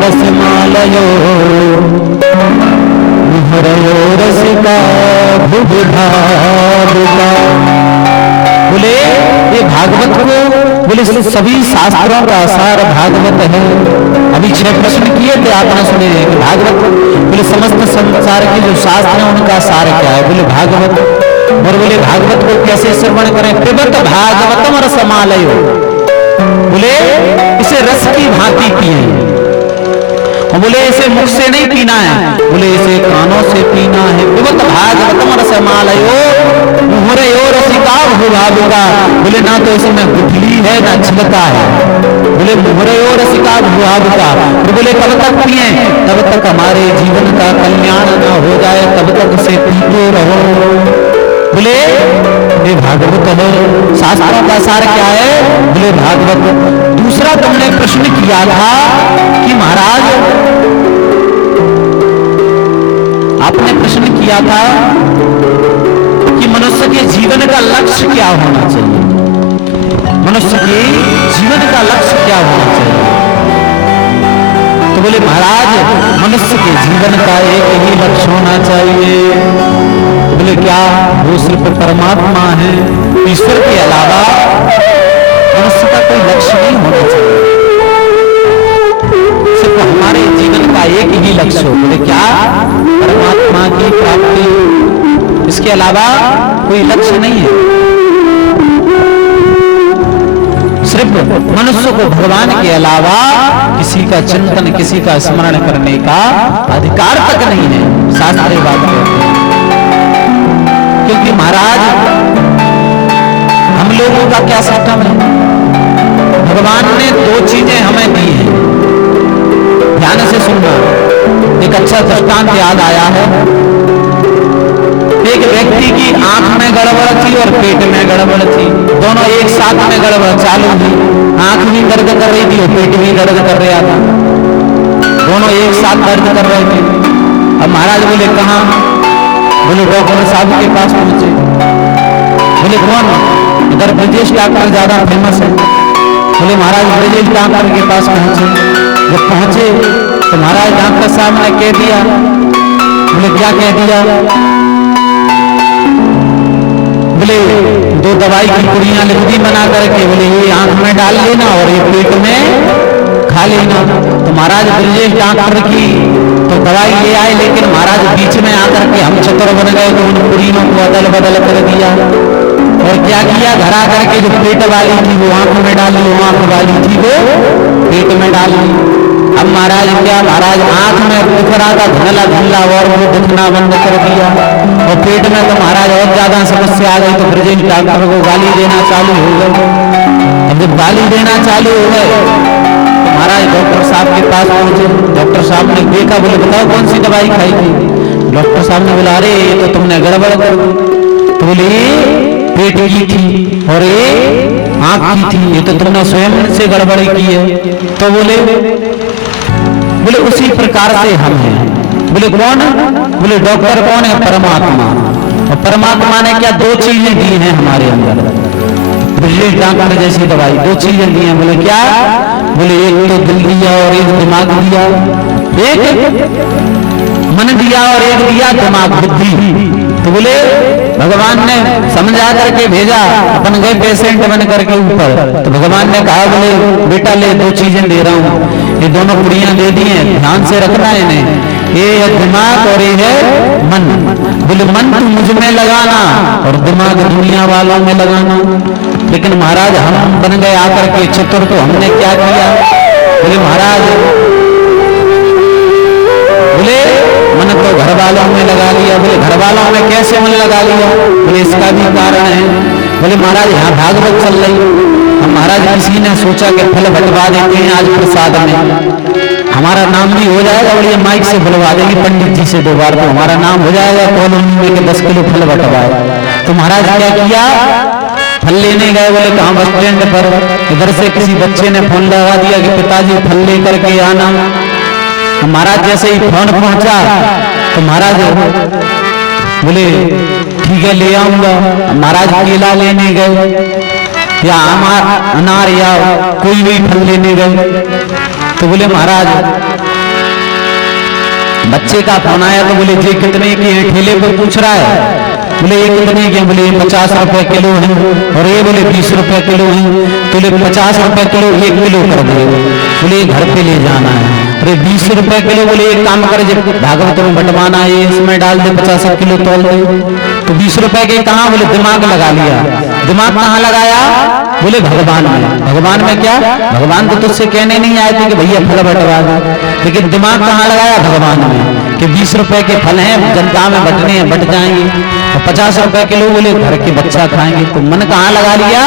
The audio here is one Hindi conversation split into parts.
रसमालयो मुहरयो रसिका भुभावुका। बोले ये भागवत को बोले सभी शास्त्रों का सार भागवत है। अभी 6 प्रश्न किए थे आपने सुने कि भागवत बोले समस्त संसार के जो शास्त्र हैं उनका सार क्या है, बोले भागवत। और बोले भागवत को कैसे श्रवण करें, पिबत भागवतम रसमालयो, बोले इसे रस की भांति पिए। बोले इसे मुख से नहीं पीना है, बोले इसे कानों से पीना है। पिबत भागवतम रसमालयो मुहरयो रसिका भुभावुका। बोले ना तो इसमें गुठली है ना छिलका है, बोले मुहरयो रसिका भुभावुका। बोले कब तक पिए, तब तक हमारे जीवन का कल्याण न हो जाए, तब तक उसे पीते रहो। बोले ये भागवत है, शास्त्रों का सार क्या है, बोले भागवत। दूसरा तुमने प्रश्न किया था कि महाराज, आपने प्रश्न किया था कि मनुष्य के जीवन का लक्ष्य क्या होना चाहिए, मनुष्य के जीवन का लक्ष्य क्या होना चाहिए। तो बोले महाराज मनुष्य के जीवन का एक ही लक्ष्य होना चाहिए। बोले क्या, वो सिर्फ परमात्मा है, ईश्वर के अलावा मनुष्य का कोई लक्ष्य नहीं होना चाहिए। सिर्फ हमारे जीवन का एक ही लक्ष्य हो, बोले क्या, परमात्मा की प्राप्ति, इसके अलावा कोई लक्ष्य नहीं है। सिर्फ मनुष्य को भगवान के अलावा किसी का चिंतन, किसी का स्मरण करने का अधिकार तक नहीं है, शास्त्रीय बात कहते हैं। क्योंकि महाराज हम लोगों का क्या सिस्टम है, भगवान ने 2 चीजें हमें दी हैं, ध्यान से सुनना। एक अच्छा दृष्टांत याद आया है, एक व्यक्ति की आंख में गड़बड़ थी और पेट में गड़बड़ थी, दोनों एक साथ में गड़बड़ चालू थी। आंख भी दर्द कर रही थी और पेट भी दर्द कर रहा था, दोनों एक साथ दर्द कर रहे थे। अब महाराज बोले कहाँ, बोले डॉक्टर साहब के पास पहुंचे। बोले कौन, इधर ब्रजेश डॉक्टर ज्यादा फेमस है। बोले महाराज ब्रजेश डॉक्टर के पास पहुंचे। जब पहुंचे तो महाराज डॉक्टर साहब ने कह दिया, बोले क्या कह दिया, बोले 2 दवाई की पुड़ियां लिख दी बना करके, बोले ये आंख में डाल लेना और ये पेट में खा लेना। तो महाराज ब्रजेश डॉक्टर की तो दवाई ले आए, लेकिन महाराज बीच में आकर के हम चतुर बन गए तो उन पुड़ियों को अदल बदल कर दिया। और क्या किया, घर आकर के जो पेट वाली थी वो आंख में डाल ली, आंख वाली थी वो पेट में डाल ली। अब महाराज क्या, महाराज आंख में दिख रहा था धुंधला धुंधला और वो दिखना बंद कर दिया, और पेट में तो महाराज और ज्यादा समस्या आ गई। तो ब्रजेश डॉक्टर को गाली देना चालू हो गए। अब जब गाली देना चालू हो गए तो महाराज डॉक्टर साहब के पास पहुंचे। डॉक्टर साहब ने देखा, बोले बताओ कौन सी दवाई खाई थी। डॉक्टर साहब ने बोला, अरे ये तो तुमने गड़बड़ कर दी। तो बोले पेट की थी और ये आंख की थी, ये तो तुमने स्वयं से गड़बड़ की है। तो बोले उसी प्रकार से हम हैं। बोले कौन, बोले डॉक्टर कौन है, परमात्मा। और परमात्मा ने क्या 2 चीजें दी हैं हमारे अंदर, ब्रजेश डॉक्टर जैसी दवाई 2 चीजें दी हैं। बोले क्या, बोले एक तो दिल दिया और एक दिमाग दिया, एक मन दिया और एक दिया दिमाग बुद्धि। तो बोले भगवान ने समझा करके भेजा, अपन गए पेशेंट बन करके ऊपर। तो भगवान ने कहा, बोले बेटा ले 2 चीजें दे रहा हूँ, ये दोनों पुड़ियां दे दी हैं, ध्यान से रखना है इन्हें, ये है दिमाग और ये है मन। बोले मन तू मुझ में लगाना और दिमाग दुनिया वालों में लगाना। लेकिन महाराज हम बन गए आकर के चतुर, तो हमने क्या किया, बोले महाराज बोले मन तो घर वालों में लगा लिया। बोले घर वालों में कैसे मन लगा लिया, बोले इसका भी कारण है। बोले महाराज यहाँ भागवत चल रही, हम महाराज किसी ने सोचा कि फल बंटवा देते हैं आज प्रसाद में, हमारा नाम भी हो जाएगा। और ये माइक से बुलवा देंगे पंडित जी से 2 बार, तो हमारा नाम हो जाएगा कॉलोनी में कि 10 किलो फल बंटवाए। तो महाराज क्या किया, फल लेने गए। बोले कहाँ, बस स्टैंड पर। इधर से किसी बच्चे ने फोन लगा दिया कि पिताजी फल लेकर के आना। महाराज जैसे ही फोन पहुंचा तो महाराज बोले ठीक है ले आऊंगा। महाराज केला लेने गए या अनार या कोई भी फल लेने गए, तो बोले महाराज बच्चे का फोन आया तो बोले जी कितने की है, ठेले पर पूछ रहा है। बोले ये कितने के? बोले 50 रुपए किलो है, और ये बोले 20 रुपए किलो है। तो बोले 50 रुपए किलो 1 किलो कर दे। बोले घर पे ले जाना है। अरे 20 रुपए किलो? बोले एक काम करे, जब भागवत में बंटवाना है इसमें डाल दे, 50 किलो तोल दे। तो 20 रुपए के कहाँ? बोले दिमाग लगा लिया। दिमाग कहाँ लगाया? बोले भगवान में। भगवान में क्या? भगवान तो तुझसे कहने नहीं आए थे कि भैया फल बंटवा दो, लेकिन दिमाग कहाँ लगाया? भगवान में, कि 20 रुपए के फल हैं, जनता में बंटने हैं, बंट जाएंगे। और 50 रुपए किलो बोले घर के बच्चा खाएंगे। तो मन कहाँ लगा लिया?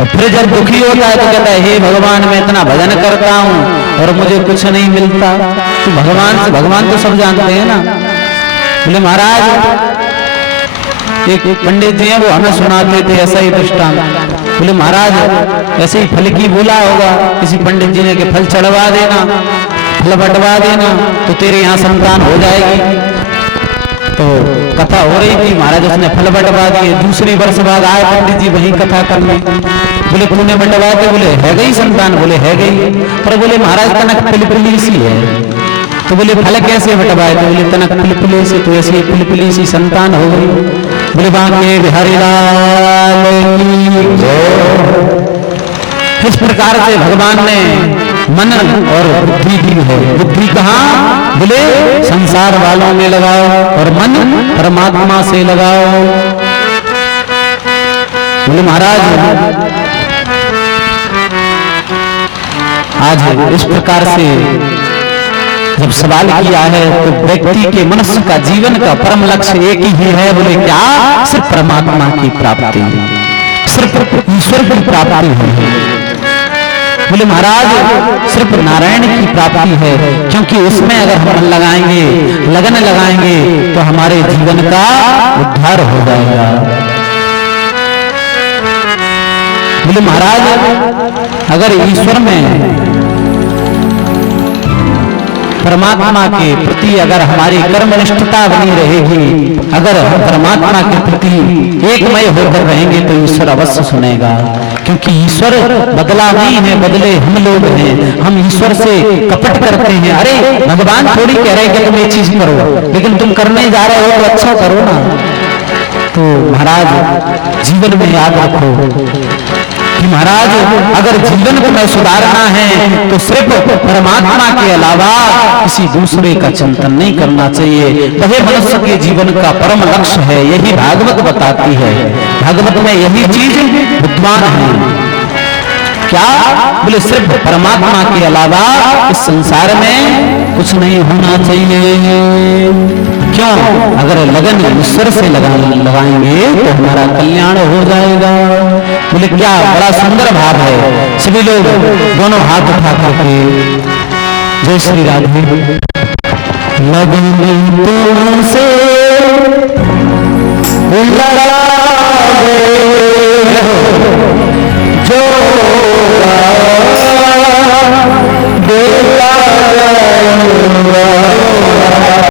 और फिर जब दुखी होता है तो कहता है हे भगवान मैं इतना भजन करता हूँ और मुझे कुछ नहीं मिलता। तो भगवान तो सब जानते हैं ना। बोले महाराज एक पंडित जी हैं वो हमें सुनाते थे ऐसा ही दृष्टांत। बोले महाराज ऐसे ही फल की बोला होगा किसी पंडित जी ने कि फल चढ़वा देना, फल बंटवा देना तो तेरे यहाँ संतान हो जाएगी। तो कथा हो रही थी, महाराज उसने फल बंटवा दिए। दूसरी वर्ष बाद आए पंडित जी वही कथा करने। बोले तूने बंटवा के? बोले है गई संतान। बोले है गई, पर बोले महाराज तनक पिलपिली सी है। तो बोले फल कैसे बंटवाए? तो बोले तनक पिलपिली से, तो ऐसी पिलपिली सी संतान हो गई। बोले बांके बिहारी लाल की जय। इस प्रकार से भगवान ने मन और बुद्धि दी है। बुद्धि कहाँ? बोले संसार वालों में लगाओ और मन परमात्मा से लगाओ। बोले महाराज आज इस प्रकार से जब सवाल किया है तो व्यक्ति के मनुष्य का जीवन का परम लक्ष्य एक ही है। बोले क्या? सिर्फ परमात्मा की प्राप्ति, सिर्फ ईश्वर की प्राप्ति है। बोले महाराज सिर्फ नारायण की प्राप्ति है, क्योंकि उसमें अगर हम मन लगाएंगे, लगन लगाएंगे तो हमारे जीवन का उद्धार हो जाएगा। बोले महाराज अगर ईश्वर में परमात्मा के प्रति अगर हमारी कर्मनिष्ठता बनी रहेगी, अगर हम परमात्मा के प्रति एकमय होकर रहेंगे तो ईश्वर अवश्य सुनेगा। क्योंकि ईश्वर बदला नहीं है, बदले हम लोग हैं। हम ईश्वर से कपट करते हैं। अरे भगवान थोड़ी कह रहे कि तुम ये चीज करो, लेकिन तुम करने जा रहे हो तो अच्छा करो ना। तो महाराज जीवन में याद रखो कि महाराज अगर जीवन को में सुधारना है तो सिर्फ परमात्मा के अलावा किसी दूसरे का चिंतन नहीं करना चाहिए। वही मनुष्य के जीवन का परम लक्ष्य है। यही भागवत बताती है। भागवत में यही चीज विद्वान है। क्या? बोले सिर्फ परमात्मा के अलावा इस संसार में कुछ नहीं होना चाहिए। क्यों? अगर लगन ईश्वर से लगाएंगे तो हमारा कल्याण हो जाएगा। बोले क्या बड़ा सुंदर भाव है। सभी लोग दोनों हाथ उठा करके जय श्री राधे। लगन तुमसे लगा